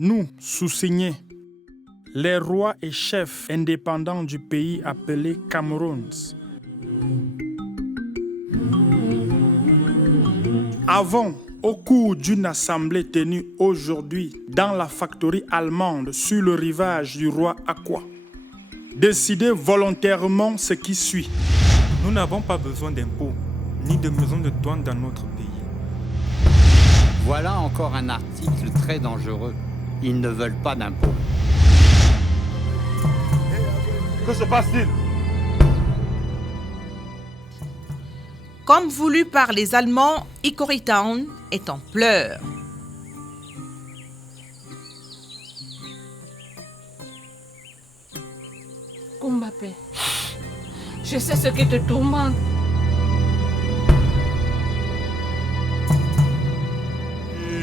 Nous, sous-signés, les rois et chefs indépendants du pays appelé Cameroun, avons, au cours d'une assemblée tenue aujourd'hui dans la factory allemande sur le rivage du roi Aqua, décidé volontairement ce qui suit. Nous n'avons pas besoin d'impôts, ni de maisons de douane dans notre pays. Voilà encore un article très dangereux. Ils ne veulent pas d'impôts. Que se passe-t-il? Comme voulu par les Allemands, Hickory Town est en pleurs. Kumbapé, je sais ce qui te tourmente.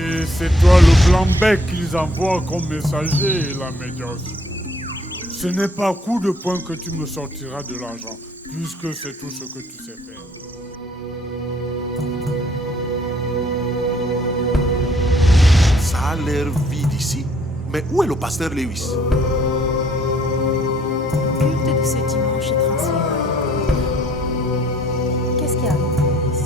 Et c'est toi le blanc-bec qu'ils envoient comme messager, la médiose. Ce n'est pas coup de poing que tu me sortiras de l'argent, puisque c'est tout ce que tu sais faire. Ça a l'air vide ici. Mais où est le pasteur Lewis? Culte de ce dimanche est transféré. Qu'est-ce qui arrive, Lewis?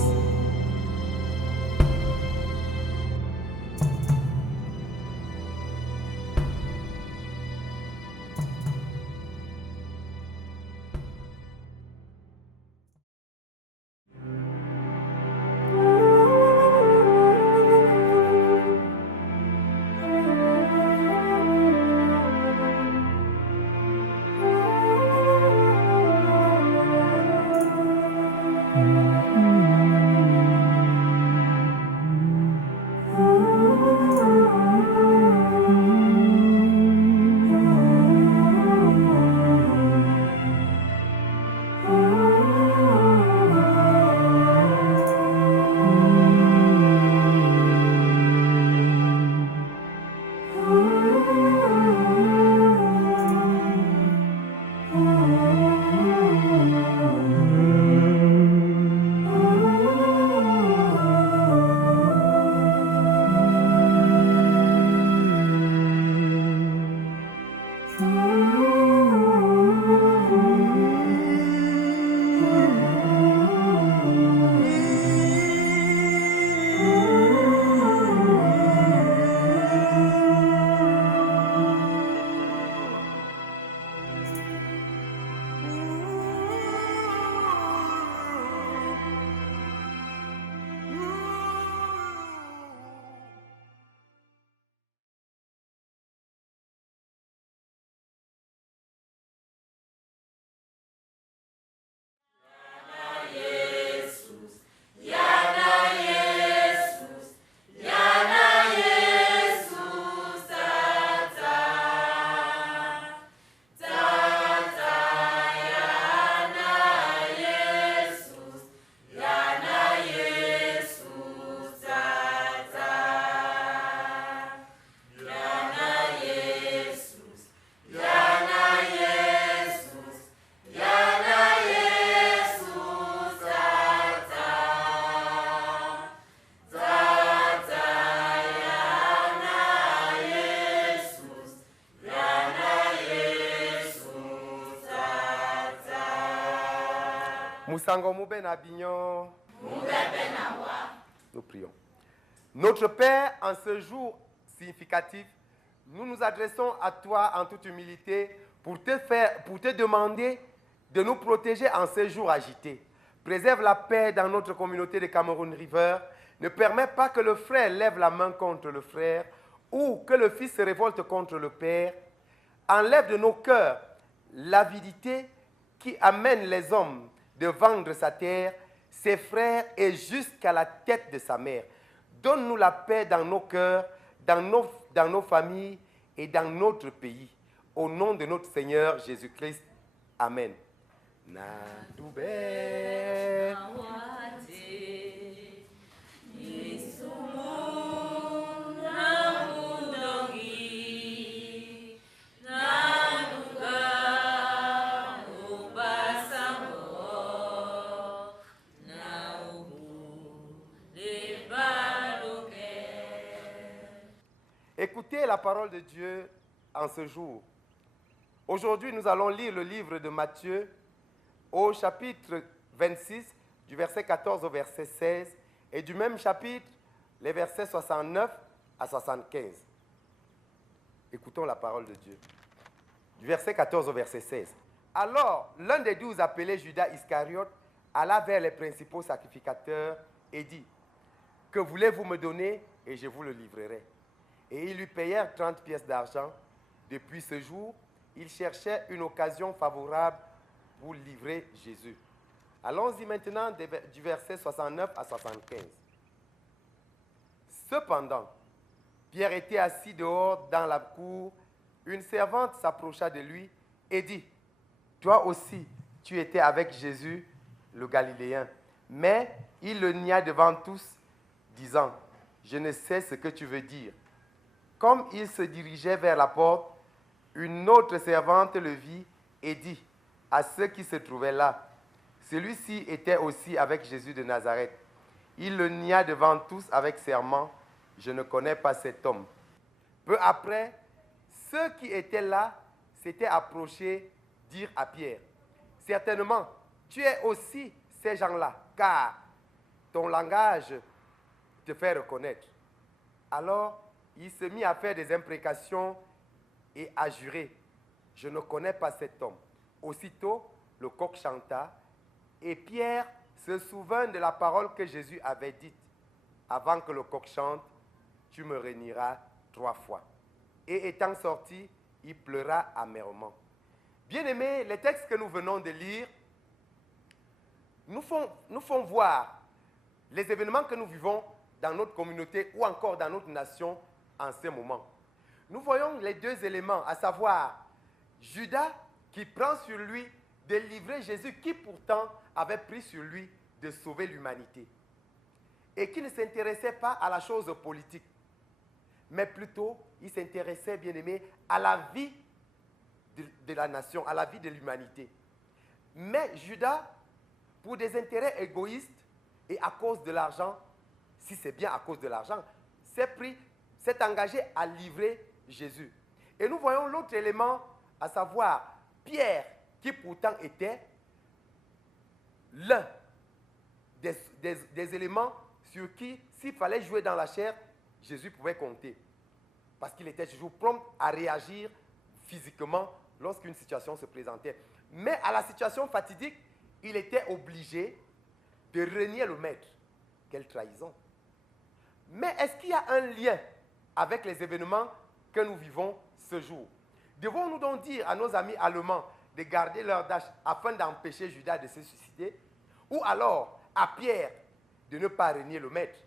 Nous prions. Notre Père, en ce jour significatif, nous nous adressons à toi en toute humilité pour te demander de nous protéger en ces jours agités. Préserve la paix dans notre communauté de Cameroun River. Ne permets pas que le frère lève la main contre le frère ou que le fils se révolte contre le père. Enlève de nos cœurs l'avidité qui amène les hommes de vendre sa terre, ses frères et jusqu'à la tête de sa mère. Donne-nous la paix dans nos cœurs, dans nos familles et dans notre pays. Au nom de notre Seigneur Jésus-Christ. Amen. Écoutez la la parole de Dieu en ce jour. Aujourd'hui, nous allons lire le livre de Matthieu au chapitre 26, du verset 14 au verset 16, et du même chapitre, les versets 69 à 75. Écoutons la parole de Dieu. Du verset 14 au verset 16. Alors, l'un des 12 appelé Judas Iscariote alla vers les principaux sacrificateurs et dit, « Que voulez-vous me donner et je vous le livrerai. » Et ils lui payèrent 30 pièces d'argent. Depuis ce jour, il cherchait une occasion favorable pour livrer Jésus. Allons-y maintenant du verset 69 à 75. Cependant, Pierre était assis dehors dans la cour. Une servante s'approcha de lui et dit, « Toi aussi, tu étais avec Jésus, le Galiléen. » Mais il le nia devant tous, disant, « Je ne sais ce que tu veux dire. » Comme il se dirigeait vers la porte, une autre servante le vit et dit à ceux qui se trouvaient là, « Celui-ci était aussi avec Jésus de Nazareth. » Il le nia devant tous avec serment, « Je ne connais pas cet homme. » Peu après, ceux qui étaient là s'étaient approchés, dirent à Pierre, « Certainement, tu es aussi ces gens-là, car ton langage te fait reconnaître. » Alors, il se mit à faire des imprécations et à jurer, « Je ne connais pas cet homme. » Aussitôt, le coq chanta, et Pierre se souvint de la parole que Jésus avait dite, « Avant que le coq chante, tu me renieras 3 fois. » Et étant sorti, il pleura amèrement. Bien-aimés, les textes que nous venons de lire nous font voir les événements que nous vivons dans notre communauté ou encore dans notre nation en ce moment. Nous voyons les 2 éléments, à savoir Judas qui prend sur lui de livrer Jésus, qui pourtant avait pris sur lui de sauver l'humanité et qui ne s'intéressait pas à la chose politique, mais plutôt il s'intéressait, bien aimé, à la vie de la nation, à la vie de l'humanité. Mais Judas, pour des intérêts égoïstes et à cause de l'argent, si c'est bien à cause de l'argent, s'est engagé à livrer Jésus. Et nous voyons l'autre élément, à savoir Pierre, qui pourtant était l'un des éléments sur qui, s'il fallait jouer dans la chair, Jésus pouvait compter. Parce qu'il était toujours prompt à réagir physiquement lorsqu'une situation se présentait. Mais à la situation fatidique, il était obligé de renier le maître. Quelle trahison! Mais est-ce qu'il y a un lien avec les événements que nous vivons ce jour? Devons-nous donc dire à nos amis allemands de garder leur dash afin d'empêcher Judas de se suicider? Ou alors à Pierre de ne pas renier le maître?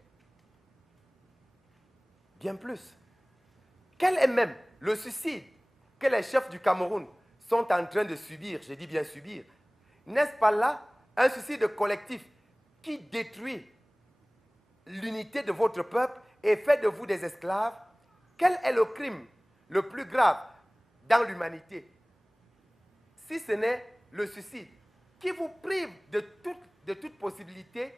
Bien plus. Quel est même le suicide que les chefs du Cameroun sont en train de subir? Je dis bien subir. N'est-ce pas là un suicide collectif qui détruit l'unité de votre peuple et fait de vous des esclaves? Quel est le crime le plus grave dans l'humanité, si ce n'est le suicide, qui vous prive de toute possibilité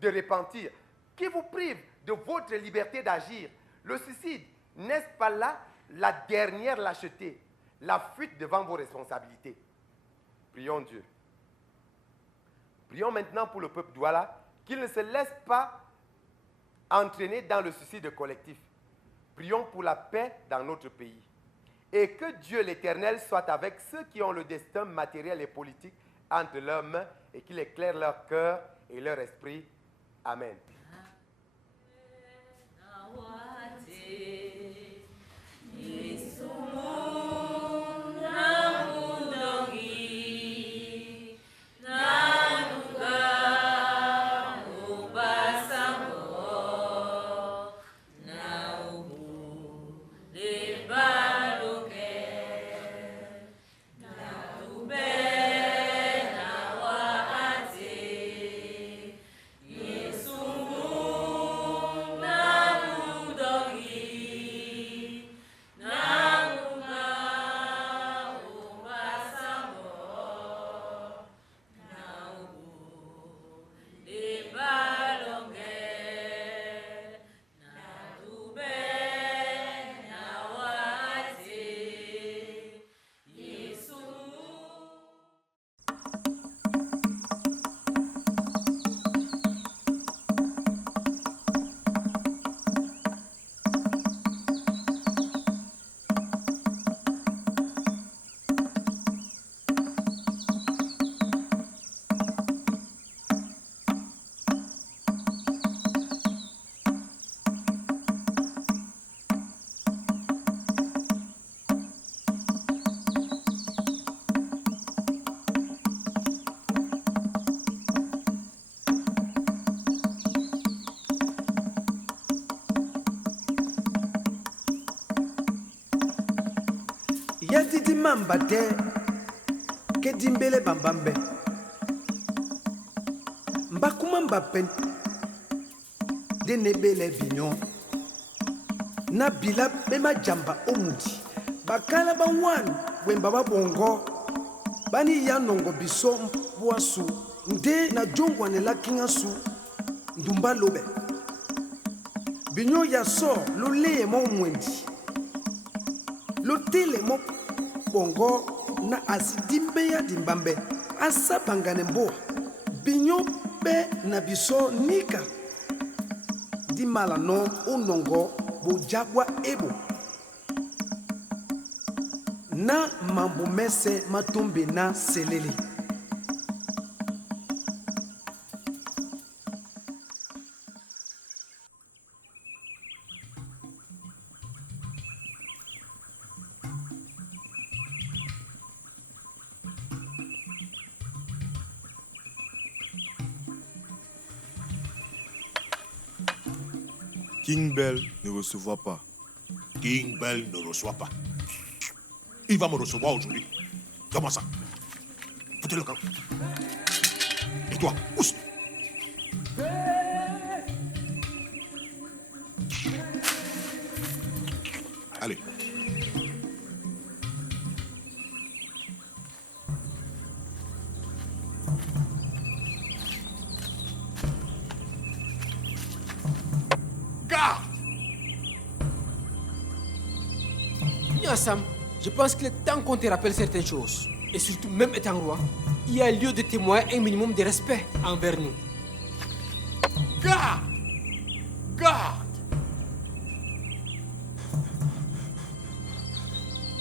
de repentir, qui vous prive de votre liberté d'agir? Le suicide, n'est-ce pas là la dernière lâcheté, la fuite devant vos responsabilités? Prions Dieu. Prions maintenant pour le peuple Douala, qu'il ne se laisse pas entraîner dans le suicide collectif. Prions pour la paix dans notre pays. Et que Dieu l'Éternel soit avec ceux qui ont le destin matériel et politique entre leurs mains et qu'il éclaire leur cœur et leur esprit. Amen. Yatidi mambate. Kedimbele bambambe. Mbakuma mbapen. Denebele vignon. Nabila bema jamba omudi. Bakala ba wan. Wembaba bongo. Bani yanongo biso mbuasu. Nde na jongwane la kingasu. Ndumba lobe. Binyo ya so lo leye mo mwendi. Lo tele mo bongo na asidimbe ya dimbambe. Asa bangane mbo. Binyo be na biso nika. Di malano unongo bojagwa ebo. Na mambo mese matumbe na seleli. King Bell ne recevra pas. King Bell ne reçoit pas. Il va me recevoir aujourd'hui. Comment ça? Foutez le camp. Et toi, pousse. Allez. Sam, je pense qu'il est temps qu'on te rappelle certaines choses. Et surtout, même étant roi, il y a lieu de témoigner un minimum de respect envers nous. Garde! Garde!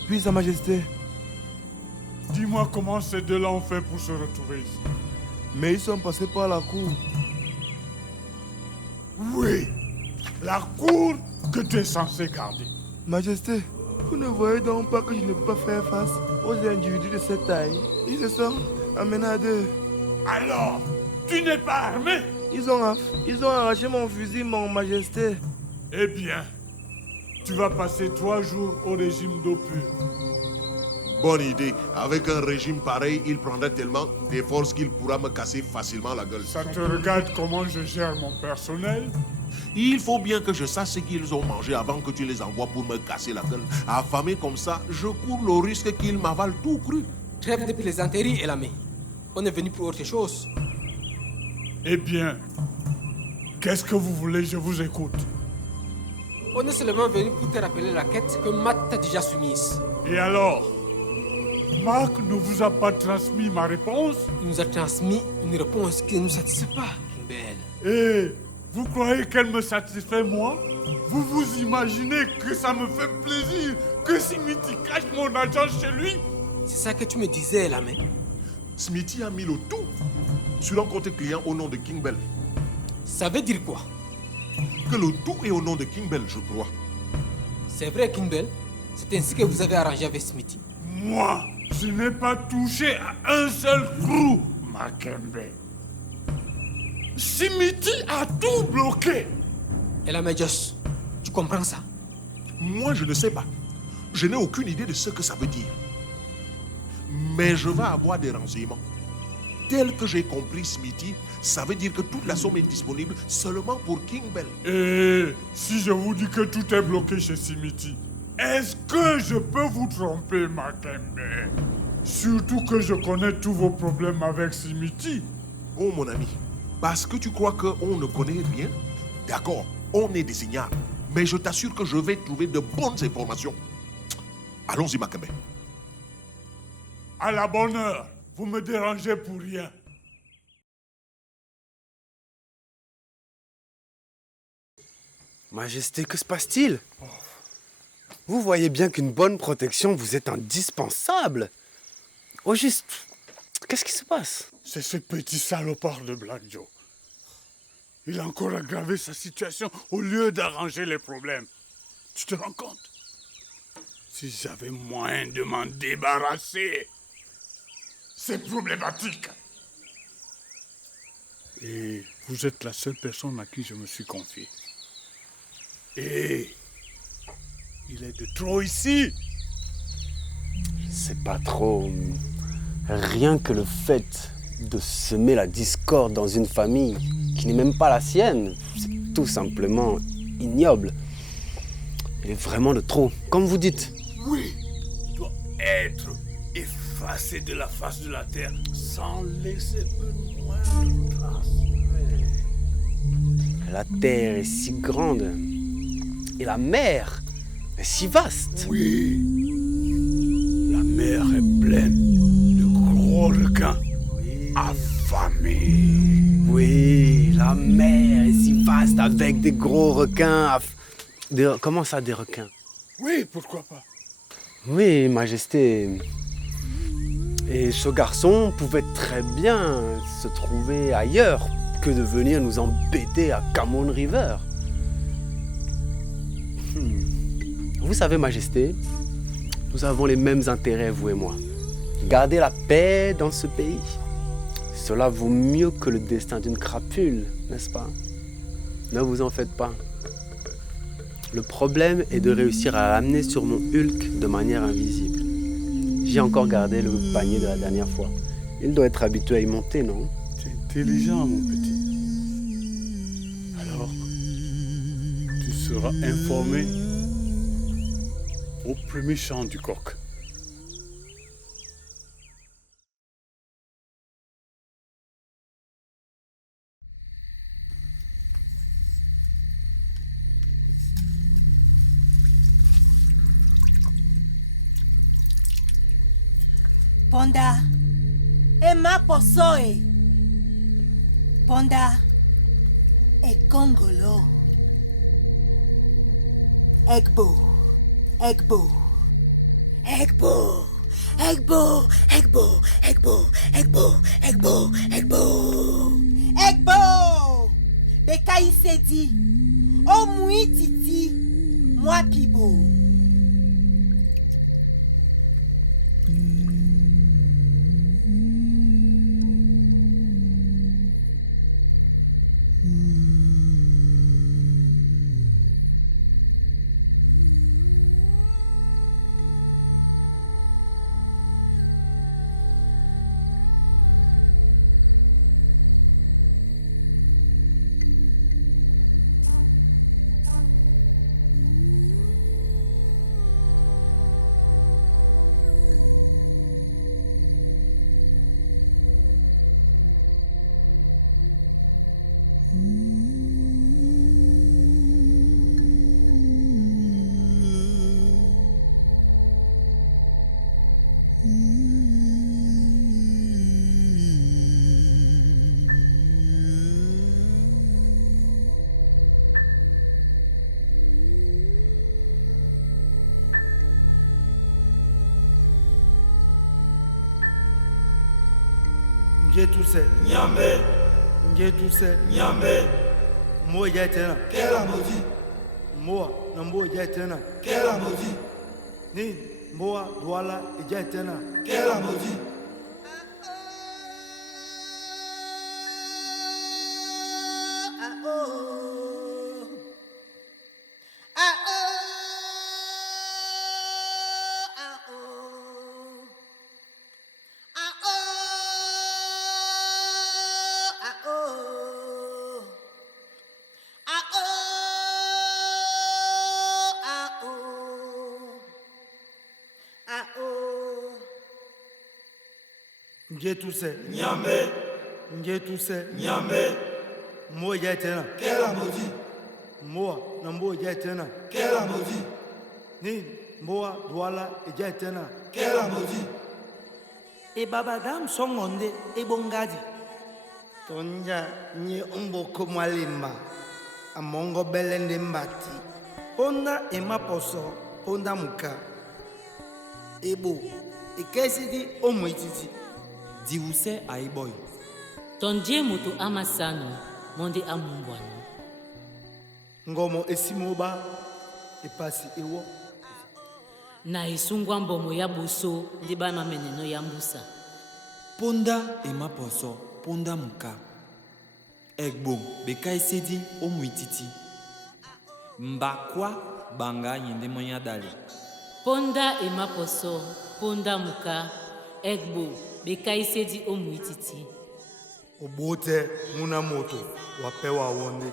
Puis, Sa Majesté. Dis-moi comment ces deux-là ont fait pour se retrouver ici. Mais ils sont passés par la cour. Oui, la cour que tu es censé garder. Majesté, vous ne voyez donc pas que je ne peux pas faire face aux individus de cette taille. Ils se sont amenés à deux. Alors, tu n'es pas armé? Ils ont arraché mon fusil, mon Majesté. Eh bien, tu vas passer 3 jours au régime d'eau pure. Bonne idée. Avec un régime pareil, il prendra tellement de force qu'il pourra me casser facilement la gueule. Ça te regarde comment je gère mon personnel? Il faut bien que je sache ce qu'ils ont mangé avant que tu les envoies pour me casser la gueule. Affamé comme ça, je cours le risque qu'ils m'avalent tout cru. Trêve de plaisanterie, Elamé. On est venu pour autre chose. Eh bien, qu'est-ce que vous voulez? Je vous écoute. On est seulement venu pour te rappeler la quête que Matt t'a déjà soumise. Et alors? Marc ne vous a pas transmis ma réponse? Il nous a transmis une réponse qui ne nous satisfait pas. Eh, vous croyez qu'elle me satisfait, moi? Vous vous imaginez que ça me fait plaisir que Smithy cache mon argent chez lui? C'est ça que tu me disais, là, mais... Smithy a mis le tout sur un compte client au nom de King Bell. Ça veut dire quoi? Que le tout est au nom de King Bell, je crois. C'est vrai, King Bell. C'est ainsi que vous avez arrangé avec Smithy. Moi, je n'ai pas touché à un seul trou, Makembe. Smithy a tout bloqué. Et la Majos, tu comprends ça? Moi, je ne sais pas. Je n'ai aucune idée de ce que ça veut dire. Mais je vais avoir des renseignements. Tel que j'ai compris Smithy, ça veut dire que toute la somme est disponible seulement pour King Bell. Et si je vous dis que tout est bloqué chez Smithy, est-ce que je peux vous tromper, Makembe? Surtout que je connais tous vos problèmes avec Smithy. Oh mon ami, parce que tu crois qu'on ne connaît rien? D'accord, on est des ignares. Mais je t'assure que je vais trouver de bonnes informations. Allons-y, Makembe. À la bonne heure, vous me dérangez pour rien. Majesté, que se passe-t-il? Vous voyez bien qu'une bonne protection vous est indispensable. Au juste, qu'est-ce qui se passe? C'est ce petit salopard de Blanjo. Il a encore aggravé sa situation au lieu d'arranger les problèmes. Tu te rends compte? Si j'avais moyen de m'en débarrasser, c'est problématique. Et vous êtes la seule personne à qui je me suis confié. Et il est de trop ici. c'est pas trop... Rien que le fait de semer la discorde dans une famille qui n'est même pas la sienne, c'est tout simplement ignoble. Il est vraiment de trop, comme vous dites. Oui, doit être effacé de la face de la terre sans laisser une moindre trace. La terre est si grande et la mer est si vaste. Oui, la mer est pleine de gros requins affamés. Oui, la mer est si vaste avec des gros requins. Comment ça, des requins? Oui, pourquoi pas? Oui, Majesté. Et ce garçon pouvait très bien se trouver ailleurs que de venir nous embêter à Camon River. Vous savez, Majesté, nous avons les mêmes intérêts, vous et moi. Garder la paix dans ce pays. Cela vaut mieux que le destin d'une crapule, n'est-ce pas? Ne vous en faites pas. Le problème est de réussir à l'amener sur mon Hulk de manière invisible. J'ai encore gardé le panier de la dernière fois. Il doit être habitué à y monter, non? Tu es intelligent, mon petit. Alors, tu seras informé au premier chant du coq. Ponda, Emma Posoe. Ponda, e Congolo. Egbo, Egbo, Egbo, Egbo, Egbo, Egbo, Egbo, Egbo, Egbo, Egbo. Bekai Sedi, O Mui Titi, Moi Bibo. Ngetuse Nyambe Ngetuse Nyambe Mo yetena Kela mozi Moa nambo yetena Kela mozi Ni Moa wala yetena Kela mozi E babadam songonde e bongadi Tonja ni umboko mwalimba Amongo belende mbati Onda ema poso Onda muka Ebo Ekesidi omwetiti Diwuse aiboy. Tonje mutu amasano, monde amumbwano. Ngomo esimoba, epasi ewo. Na isungwa mbomo ya buso, liba mameneno ya mbusa. Ponda ema poso, ponda muka. Egbo, bekai sedi omwititi. Mbakwa banga yende monya dali. Ponda et Maposo, Ponda Muka, Egbo, Bekaisedi Omuititi. Obote Munamoto, Wapewa Wonde.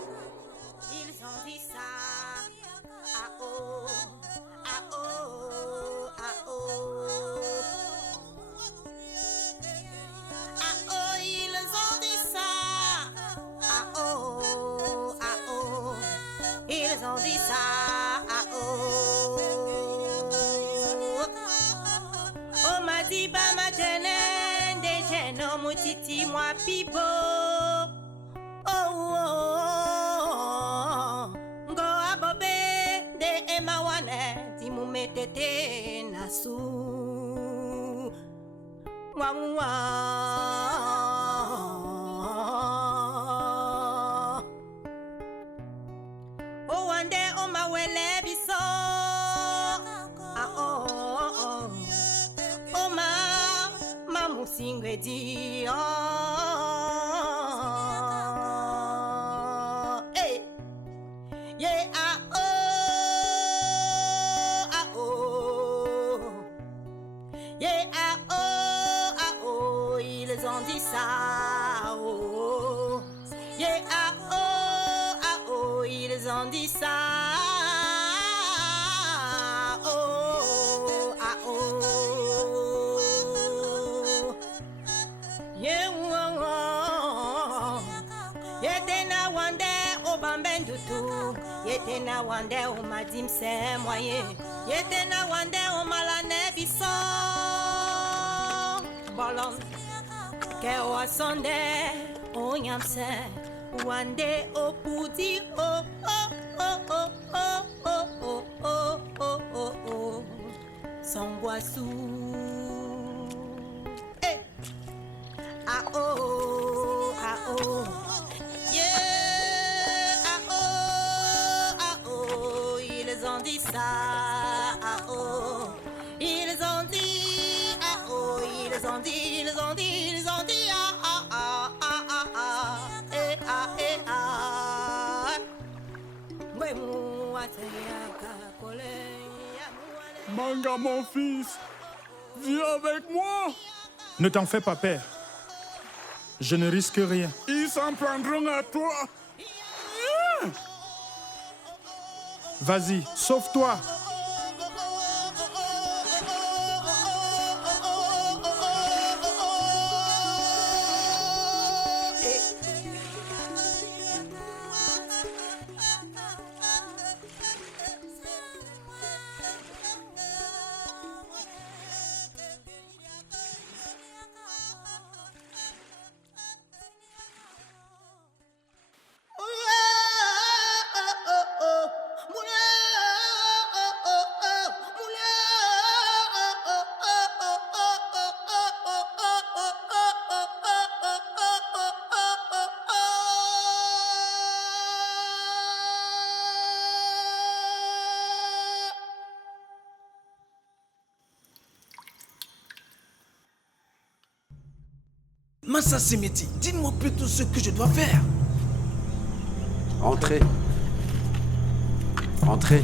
Manga, mon fils, viens avec moi. Ne t'en fais pas, père. Je ne risque rien. Ils s'en prendront à toi. Vas-y, sauve-toi. Massa Semeti, dis-moi plutôt ce que je dois faire. Entrez. Entrez.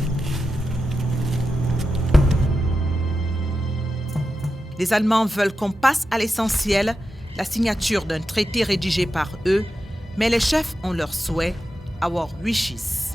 Les Allemands veulent qu'on passe à l'essentiel, la signature d'un traité rédigé par eux, mais les chefs ont leur souhait, our wishes.